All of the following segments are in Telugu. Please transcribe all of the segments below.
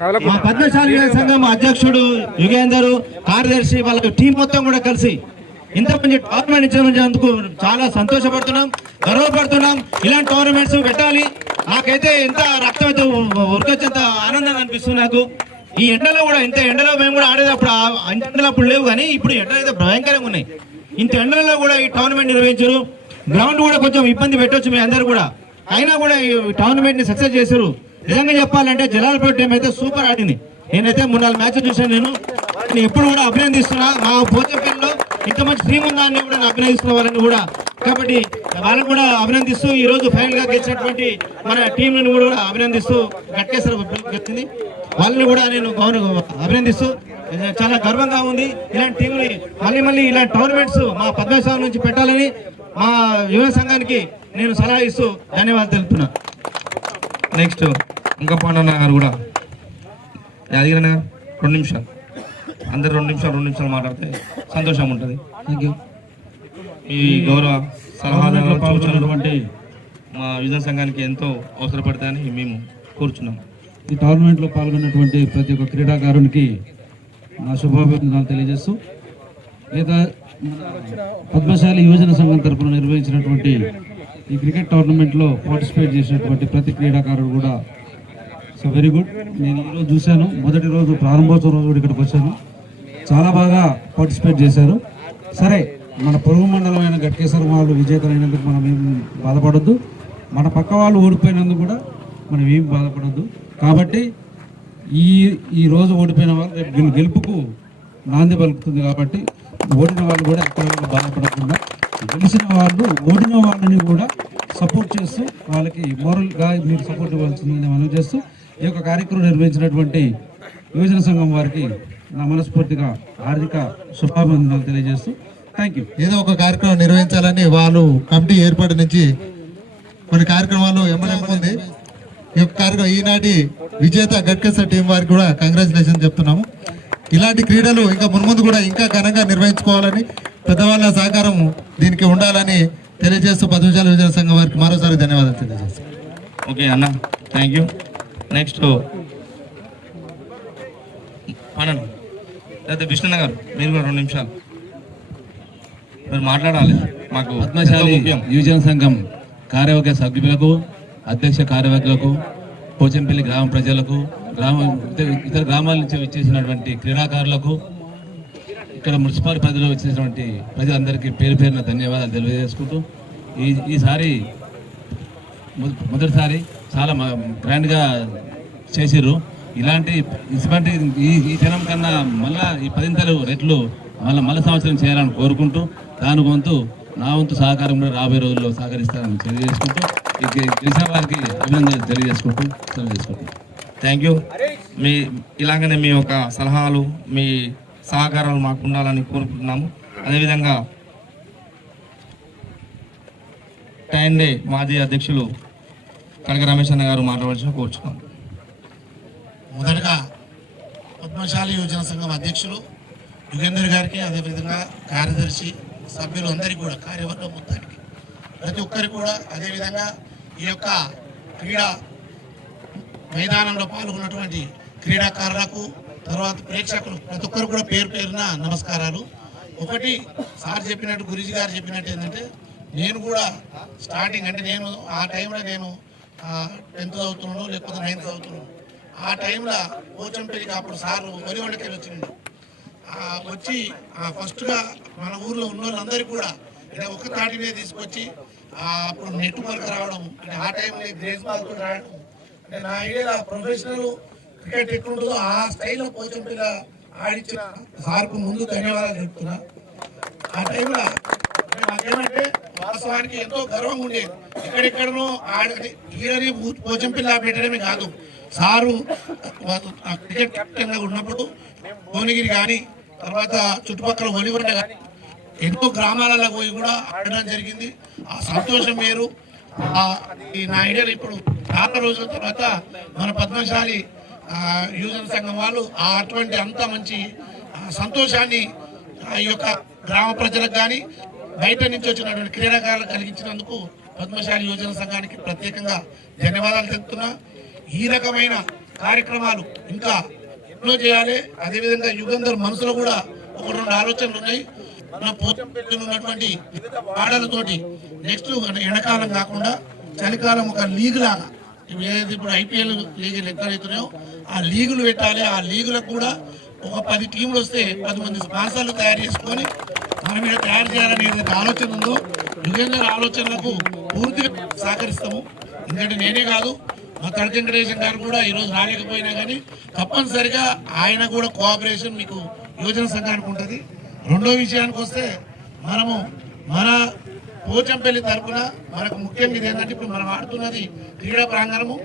మా పద్మశాలి సంఘం అధ్యక్షుడు యుగేందర్ కార్యదర్శి వాళ్ళ టీం మొత్తం కూడా కలిసి ఇంత మంచి టోర్నమెంట్ ఇచ్చినందుకు చాలా సంతోషపడుతున్నాం గర్వపడుతున్నాం. ఇలాంటి టోర్నమెంట్స్ పెట్టాలి. నాకైతే ఎంత రక్తం అయితే ఉరకొచ్చేంత ఆనందంగా అనిపిస్తుంది నాకు. ఈ ఎండలో కూడా ఇంత ఎండలో మేము కూడా ఆడేటప్పుడు అంత ఎండలు అప్పుడు లేవు కానీ ఇప్పుడు ఎండలు అయితే భయంకరంగా ఉన్నాయి. ఇంత ఎండలలో కూడా ఈ టోర్నమెంట్ నిర్వహించారు. గ్రౌండ్ కూడా కొంచెం ఇబ్బంది పెట్టొచ్చు మీ అందరు కూడా. అయినా కూడా ఈ టోర్నమెంట్ని సక్సెస్ చేశారు. నిజంగా చెప్పాలంటే జలాలపేట టీం అయితే సూపర్ ఆడింది. నేనైతే మూడు నాలుగు మ్యాచ్లు చూశాను నేను. నేను ఎప్పుడు కూడా అభినందిస్తున్నా. మా పోచంపల్లిలో ఇంత మంచి టీం ఉందా అని కూడా నేను అభినందిస్తున్న వాళ్ళని కూడా. కాబట్టి వాళ్ళని కూడా అభినందిస్తూ ఈ రోజు ఫైనల్గా గెలిచినటువంటి మన టీంలను కూడా అభినందిస్తూ గట్కేశ్వర గెలిచింది వాళ్ళని కూడా నేను గౌరవ అభినందిస్తూ చాలా గర్వంగా ఉంది. ఇలాంటి టీంని మళ్ళీ మళ్ళీ ఇలాంటి టోర్నమెంట్స్ మా పద్మశాల నుంచి పెట్టాలని మా యువ సంఘానికి నేను సలహా ఇస్తూ ధన్యవాదాలు తెలుపుతున్నాను నెక్స్ట్ ఇంకా పాండన్న గారు కూడా. యాదగిరి గారు రెండు నిమిషాలు. అందరు రెండు నిమిషాలు రెండు నిమిషాలు మాట్లాడితే సంతోషం ఉంటుంది. థ్యాంక్ యూ ఈ గౌరవ సలహాదారులు పాల్గొన్నటువంటి మా విజయ సంఘానికి ఎంతో అవసరపడతాయని మేము కూర్చున్నాం. ఈ టోర్నమెంట్లో పాల్గొన్నటువంటి ప్రతి ఒక్క క్రీడాకారునికి నా శుభాభినందనాలు తెలియజేస్తూ లేదా పద్మశాలి యువజన సంఘం తరపున నిర్వహించినటువంటి ఈ క్రికెట్ టోర్నమెంట్లో పార్టిసిపేట్ చేసినటువంటి ప్రతి క్రీడాకారుడు కూడా సో వెరీ గుడ్. నేను ఈరోజు చూశాను. మొదటి రోజు ప్రారంభోత్సవం రోజు కూడా ఇక్కడికి వచ్చాను. చాలా బాగా పార్టిసిపేట్ చేశారు. సరే మన పొరుగు మండలం అయిన గట్కేశ్వరం వాళ్ళు విజేతలైనందుకు మనం ఏం బాధపడద్దు. మన పక్క వాళ్ళు ఓడిపోయినందుకు కూడా మనం ఏం బాధపడద్దు. కాబట్టి ఈ ఈ రోజు ఓడిపోయిన వాళ్ళు రేపు గెలుపుకు నాంది పలుకుతుంది కాబట్టి ఓడిన వాళ్ళు కూడా ఎక్కడ బాధపడకుండా గెలిచిన వాళ్ళు ఓడిన వాళ్ళని కూడా సపోర్ట్ చేస్తూ వాళ్ళకి మోరల్గా మీరు సపోర్ట్ ఇవ్వాల్సిందని మనం చేస్తూ ఈ యొక్క కార్యక్రమం నిర్వహించినటువంటి యువజన సంఘం వారికి నా మనస్ఫూర్తిగా ఆర్థిక శుభాభినందనలు తెలియజేస్తూ థ్యాంక్ యూ ఏదో ఒక కార్యక్రమం నిర్వహించాలని వాళ్ళు కమిటీ ఏర్పాటు నుంచి కొన్ని కార్యక్రమాలు ఎమ్మెల్యే ఈ యొక్క కార్యక్రమం ఈనాటి విజేత గట్కేశ్వర టీం వారికి కూడా కంగ్రాచులేషన్ చెప్తున్నాము. ఇలాంటి క్రీడలు ఇంకా మున్ముందు కూడా ఇంకా ఘనంగా నిర్వహించుకోవాలని పెద్దవాళ్ళ సహకారం దీనికి ఉండాలని తెలియజేస్తూ పద్మశాల విజయ సంఘం వారికి మరోసారి ధన్యవాదాలు తెలియజేస్తాం ఓకే అన్న థ్యాంక్ యూ నెక్స్ట్ పాండన్న లేదా విష్ణున్న గారు మీరు కూడా రెండు నిమిషాలు. మీరు మాట్లాడాలి మాకు పద్మశాలి యువజన సంఘం కార్యవర్గ సభ్యులకు అధ్యక్ష కార్యవర్గులకు పోచంపల్లి గ్రామ ప్రజలకు గ్రామ ఇతర- ఇతర గ్రామాల నుంచి వచ్చేసినటువంటి క్రీడాకారులకు ఇక్కడ మున్సిపాలిటీ పరిధిలో వచ్చేసినటువంటి ప్రజలందరికీ పేరు పేరున ధన్యవాదాలు తెలియజేసుకుంటూ ఈ ఈసారి మొదటిసారి చాలా గ్రాండ్గా చేసిర్రు. ఇలాంటి ఇటువంటి ఈ ఈ జనం కన్నా మళ్ళా ఈ పదింతలు రెట్లు మళ్ళీ మళ్ళీ సంవత్సరం చేయాలని కోరుకుంటూ దాని వంతు నా వంతు సహకారం కూడా రాబోయే రోజుల్లో సహకరిస్తానని తెలియజేసుకుంటూ ఇది గె- గెలిచిన వారికి అభినందనలు తెలియజేసుకుంటూ తెలియజేసుకుంటూ థ్యాంక్ యూ. మీ ఇలాగనే మీ యొక్క సలహాలు మీ సహకారాలు మాకు ఉండాలని కోరుకుంటున్నాము. అదేవిధంగా టైండే మాజీ అధ్యక్షులు కనక రమేష్ అన్న గారు మాట్లాడాల్సిన కోరుచున్నాం మొదటగా పద్మశాలి యువజన సంఘం అధ్యక్షులు యుగేందర్ గారికి అదేవిధంగా కార్యదర్శి సభ్యులు అందరికీ కూడా కార్యవర్గం మొత్తానికి. ప్రతి ఒక్కరికి కూడా అదేవిధంగా ఈ యొక్క క్రీడా మైదానంలో పాల్గొన్నటువంటి క్రీడాకారులకు తర్వాత ప్రేక్షకులు ప్రతి ఒక్కరు కూడా పేరు పేరున నమస్కారాలు. ఒకటి సార్ చెప్పినట్టు గురుజీ గారు చెప్పినట్టు ఏంటంటే నేను కూడా స్టార్టింగ్ అంటే నేను ఆ టైంలో నేను టెన్త్ చదువుతున్నాను లేకపోతే నైన్త్ చదువుతున్నాను. ఆ టైంలో పోచంపల్లికి అప్పుడు సార్ వరి వంటకాయలు వచ్చింది వచ్చి ఫస్ట్గా మన ఊర్లో ఉన్న వాళ్ళందరికీ కూడా అంటే ఒక తాటినే తీసుకొచ్చి అప్పుడు నెట్ రావడం అంటే ఆ టైంలో గ్రేస్ బాల్ కూడా రావడం. అంటే నా ఐడియా ప్రొఫెషనల్ క్రికెట్ ఎట్లుంటుందో ఆ స్టైల్లో పోచంపల్లి ఆడించిన సార్కు ముందు ధన్యవాదాలు చెప్తున్నా. ఆ టైంలో అంటే నాకేమంటే వాస్తవానికి ఎంతో గర్వంగా ఉండేది ఎక్కడెక్కడనో ఆడది ఈడని పోచంపిల్ల పెట్టడమే కాదు. సారు ఆ క్రికెట్ కెప్టెన్గా ఉన్నప్పుడు భువనగిరి కానీ తర్వాత చుట్టుపక్కల ఒలివరండ కానీ ఎన్నో గ్రామాలలో పోయి కూడా ఆడడం జరిగింది. ఆ సంతోషం వేరు. ఆ ఈ నా ఐడియా ఇప్పుడు చాలా రోజుల తర్వాత మన పద్మశాలి ఆ, యువజన సంఘం వాళ్ళు ఆ అటువంటి అంత మంచి సంతోషాన్ని ఆ యొక్క గ్రామ ప్రజలకు కానీ బయట నుంచి వచ్చినటువంటి క్రీడాకారులు కలిగించినందుకు పద్మశాలి యువజన సంఘానికి ప్రత్యేకంగా ధన్యవాదాలు తెలుపుతున్నా. ఈ రకమైన కార్యక్రమాలు ఇంకా ఎన్నో చేయాలి. అదేవిధంగా యుగంధర్ మనసులో కూడా ఒక రెండు ఆలోచనలు ఉన్నాయి. మన ఉన్నటువంటి ఆడలతోటి నెక్స్ట్ ఎండాకాలం కాకుండా చలికాలం ఒక లీగ్ లాగా. ఏదైతే ఇప్పుడు ఐపీఎల్ లీగ్ ఎక్కడైతున్నాయో ఆ లీగులు పెట్టాలి. ఆ లీగులకు కూడా ఒక పది టీములు వస్తే పది మంది స్పాన్సర్లు తయారు చేసుకొని మనం ఇక్కడ తయారు చేయాలనే ఆలోచన ఉందో యుగేందర్ ఆలోచనలకు పూర్తిగా సహకరిస్తాము. ఎందుకంటే నేనే కాదు మా తడి వెంకటేశం గారు కూడా ఈరోజు రాలేకపోయినా కానీ తప్పనిసరిగా ఆయన కూడా కోఆపరేషన్ మీకు యువజన సంఘానికి ఉంటుంది. రెండో విషయానికి వస్తే మనము మన పోచంపల్లి తరఫున మనకు ముఖ్యంగా ఇది ఏంటంటే ఇప్పుడు మనం ఆడుతున్నది క్రీడా ప్రాంగణము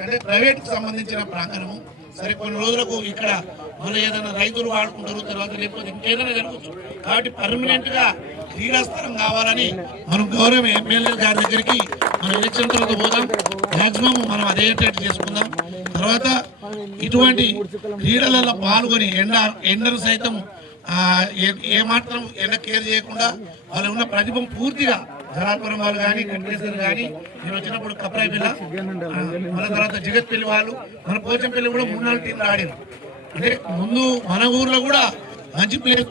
అంటే ప్రైవేట్ సంబంధించిన ప్రాంగణము. సరే కొన్ని రోజులకు ఇక్కడ మన ఏదైనా రైతులు వాడుకుంటారు తర్వాత లేకపోతే ఇంకేదైనా జరగవచ్చు. కాబట్టి పర్మనెంట్గా క్రీడా స్థలం కావాలని మనం గౌరవ ఎమ్మెల్యే గారి దగ్గరికి మనం ఎలక్షన్ తర్వాత పోదాం మ్యాక్సిమం మనం అదే రేట్ చేసుకుందాం. తర్వాత ఇటువంటి క్రీడలలో పాల్గొని ఎండ ఎండను సైతం ఏమాత్రం ఏ- మాత్రం కేర్ చేయకుండా వాళ్ళు ఉన్న ప్రతిభం పూర్తిగా జలాపురం వాళ్ళు కానీ వెంకటేశ్వర కానీ నేను వచ్చినప్పుడు కప్రాయి పిల్ల మన తర్వాత జగత్పల్లి వాళ్ళు మన పోచంపల్లి కూడా మూడు నాలుగు టీంలు ఆడారు. అంటే ముందు మన ఊర్లో కూడా మంచి ప్లేస్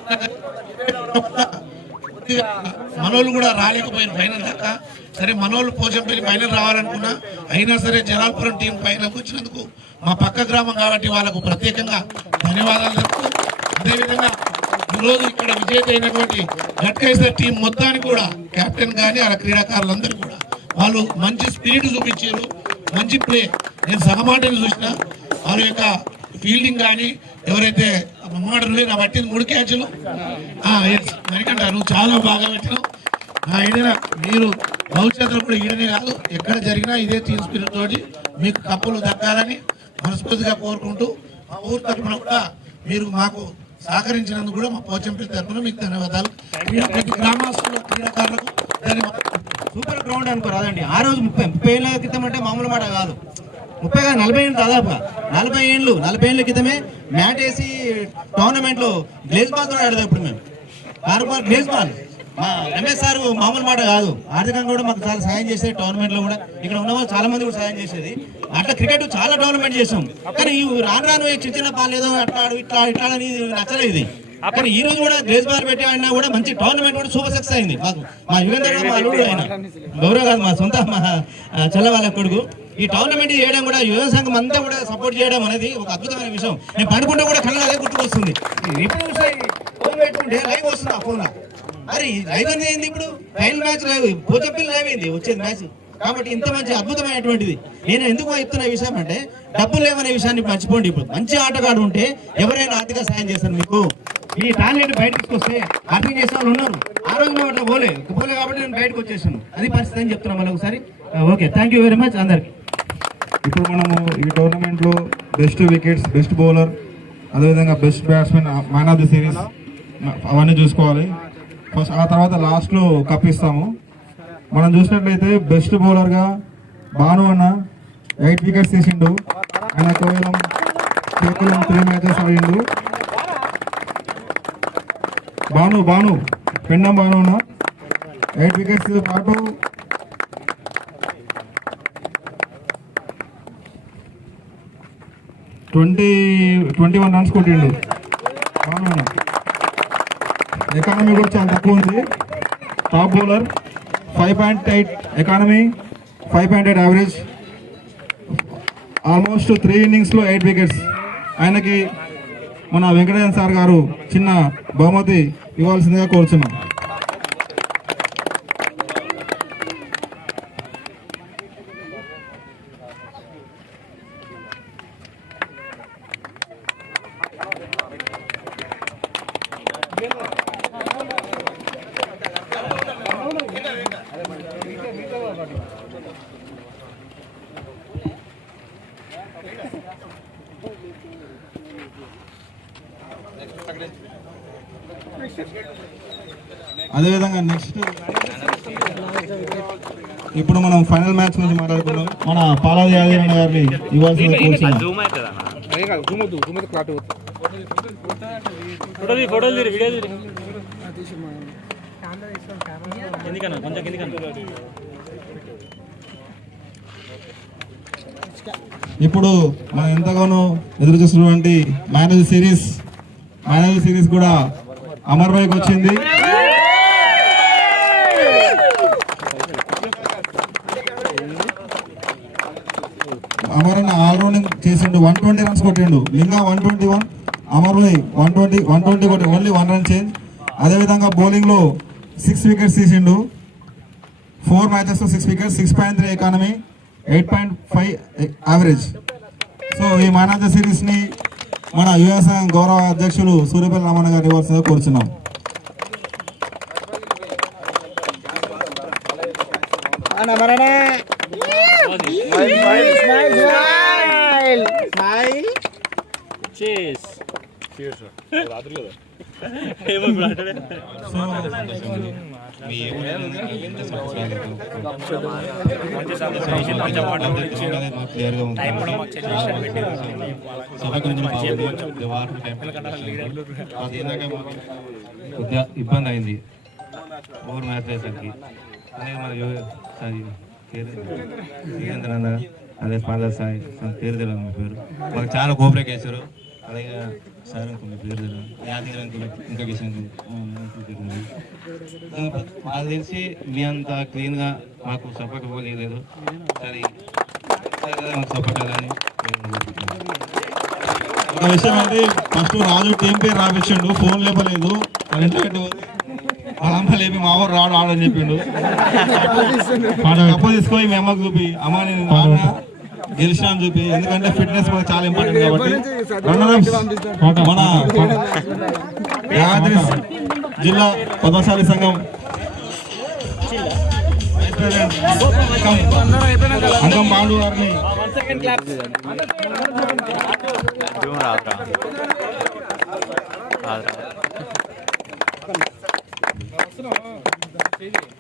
మనోళ్ళు కూడా రాలేకపోయిన ఫైనల్ దాకా. సరే మనోళ్ళు పోచంపల్లి ఫైనల్ రావాలనుకున్నా అయినా సరే జలాల్పురం టీం ఫైనల్ వచ్చినందుకు మా పక్క గ్రామం కాబట్టి వాళ్ళకు ప్రత్యేకంగా ధన్యవాదాలు చెప్తూ అదేవిధంగా ఈరోజు ఇక్కడ విజేత అయినటువంటి గట్కైసర్ టీం మొత్తానికి కూడా కెప్టెన్ కానీ ఆ క్రీడాకారులందరూ కూడా వాళ్ళు మంచి స్పిరిట్ చూపించారు మంచి ప్లే. నేను సగమాటని చూసిన వాళ్ళ యొక్క ఫీల్డింగ్ కానీ ఎవరైతే మాట నా పట్టింది మూడు క్యాచ్లు. ఎందుకంటే నువ్వు చాలా బాగా పెట్టినావు. ఆ ఈడన మీరు భవిష్యత్తులో కూడా ఈడనే కాదు ఎక్కడ జరిగినా ఇదే టీమ్ స్పిరిట్ తోటి మీకు కప్పులు దక్కాలని మనస్ఫూర్తిగా కోరుకుంటూ మా ఊరు తరఫున కూడా మీరు మాకు సహకరించినందుకు కూడా మా పోచంపల్లి తరఫున మీకు ధన్యవాదాలు. ప్రతి గ్రామస్తుల క్రీడాకారులకు ధన్యవాదాలు. సూపర్ గ్రౌండ్ అనుకో రాదండి. ఆ రోజు ముప్పై ముప్పై ఏళ్ళ క్రితం అంటే మామూలు మాట కాదు. ముప్పై కాదు నలభై ఏళ్ళు దాదాపుగా. నలభై ఏళ్ళు నలభై ఏళ్ళ క్రితమే మ్యాట్ వేసి టోర్నమెంట్లో గ్లేజ్ బాల్ ఆడదాం ఇప్పుడు మేము. కారు బాల్ గ్లేజ్ బాల్. మా రమేష్ సార్ మామూలు మాట కాదు. ఆర్థికంగా కూడా మాకు చాలా సాయం చేసేది టోర్నమెంట్లో కూడా. ఇక్కడ ఉన్న చాలా మంది కూడా సాయం చేసేది. అట్లా క్రికెట్ చాలా టోర్నమెంట్ చేసాం కానీ రాను రాను చిన్న చిన్న పాలు ఏదో అట్లా ఇట్లా ఇట్లా అని నచ్చలేదు కానీ ఈ రోజు కూడా గ్రేస్ బార్ పెట్టి ఆడినా కూడా మంచి టోర్నమెంట్ కూడా సూపర్ సక్సెస్ అయింది. మాకు మా యువేంద్ర గారు మా అల్లుడు ఆయన. గౌరవ్ కాదు మా సొంత మా ఆ, చెల్ల వాళ్ళ కొడుకు. ఈ టోర్నమెంట్ చేయడం కూడా యువ సంఘం అంతా కూడా సపోర్ట్ చేయడం అనేది ఒక అద్భుతమైన విషయం. నేను పడుకుంటే కూడా కళ్ళ అదే గుర్తుకొస్తుంది. లైవ్ వస్తుంది ఆ ఫోన్ మరి లైవ్ అనేది ఏంది ఇప్పుడు? ఫైనల్ మ్యాచ్ లైవ్ పోచప్పిల్ లైవ్ అయింది వచ్చేది మ్యాచ్ కాబట్టి ఇంత మంచి అద్భుతమైనటువంటిది. నేను ఎందుకు చెప్తున్న ఈ విషయం అంటే డబ్బులు లేవనే విషయాన్ని మర్చిపోండి ఇప్పుడు. మంచి ఆటగాడు ఉంటే ఎవరైనా ఆర్థిక సాయం చేస్తారు మీకు. ఈ టాలెంట్ బయటకు తీసుకొస్తే అర్థం చేసే వాళ్ళు ఉన్నారు. ఆ రోజు అట్లా పోలే. పోలే కాబట్టి నేను బయటకు వచ్చేసాను. అది పరిస్థితి అని చెప్తున్నాం మళ్ళీ ఒకసారి. Okay. Thank you very much అందరికి. ఇప్పుడు మనము ఈ టోర్నమెంట్లో బెస్ట్ వికెట్స్ బెస్ట్ బౌలర్ అదేవిధంగా best batsmen man of the series అవన్నీ చూసుకోవాలి. ఫస్ట్ ఆ తర్వాత లాస్ట్లో కప్ ఇస్తాము. మనం చూసినట్లయితే బెస్ట్ బౌలర్గా భాను అన్న ఎయిట్ వికెట్స్ తీసిండు. ఆయన కేవలం కేవలం త్రీ మ్యాచెస్ ఆడిండు. భాను భాను పెండం భాను అన్న ఎయిట్ వికెట్స్ పాటు ట్వంటీ ట్వంటీ వన్ రన్స్ కొట్టిండు బాగున్నాడు ఎకానమీ కూడా చాలా తక్కువ ఉంది top bowler five point eight economy five point eight average almost three ఇన్నింగ్స్లో ఎయిట్ వికెట్స్ ఆయనకి మన వెంకటేశ్వర సార్ గారు చిన్న బహుమతి ఇవ్వాల్సిందిగా కోరుచున్నాం. అదేవిధంగా నెక్స్ట్ ఇప్పుడు మనం ఫైనల్ మ్యాచ్ నుంచి మాట్లాడుకున్నాం మన పాలాది యాదవ్ గారిని ఇవ్వాల్సిన ఇప్పుడు మనం ఎంతగానో ఎదురు చూస్తున్నటువంటి మ్యాన్ సిరీస్ ఫైనల్ సిరీస్ కూడా అమర్ భాయ్కి వచ్చింది. అమరన్ ఆల్రౌండింగ్ చేసిండు. వన్ ట్వంటీ రన్స్ కొట్టిండు. Linga one twenty one Amar one twenty one twenty కొట్టి ఓన్లీ వన్ రన్ చేంజ్ అదేవిధంగా బౌలింగ్లో సిక్స్ వికెట్స్ తీసిండు. Four మ్యాచెస్లో six wickets six point three economy eight point five average so ఈ మ్యాన్ ఆఫ్ ద సిరీస్ని మన యుఎస్ గౌరవ అధ్యక్షులు సూర్యపల్లి రామన్న గారు ఇవ్వాల్సిందిగా కోరుచున్నాం. ఇప్పుడు అంటాడే కొద్దిగా ఇబ్బంది అయింది ఓవర్ మ్యాచ్ అయ్యేసరికి అదే ఫాదర్ సాయి పేరు తెలియదు మీ పేరు మాకు చాలా కోఆపరేట్ చేశారు అలాగే సార్ అనుకో మీ పేరు యాదగిరి అంకుల్ ఇంకా. ఇంకా మాకు తెలిసి మీ అంత క్లీన్గా మాకు సపోర్ట్ ఇవ్వలేదు సరే సపోర్ట్ కోరుకుంటున్నాను. ఒక విషయం అంటే ఫస్ట్ రాజు టీం పేరు రాపించిండు ఫోన్ లేపలేదు. వాళ్ళ ఇంట్లో పెట్టి వాళ్ళ అమ్మ లేపి మా ఊరు రాడు ఆడని చెప్పిండు. అప్పు తీసుకొని మీ అమ్మకి చూపి. అమ్మ నేను గెలిచినా అని చూపి ఎందుకంటే ఫిట్నెస్ మనకు చాలా ఇంపార్టెంట్ కాబట్టి. మన యాదాద్రి జిల్లా పద్మశాలి సంఘం. గారిని भड़ी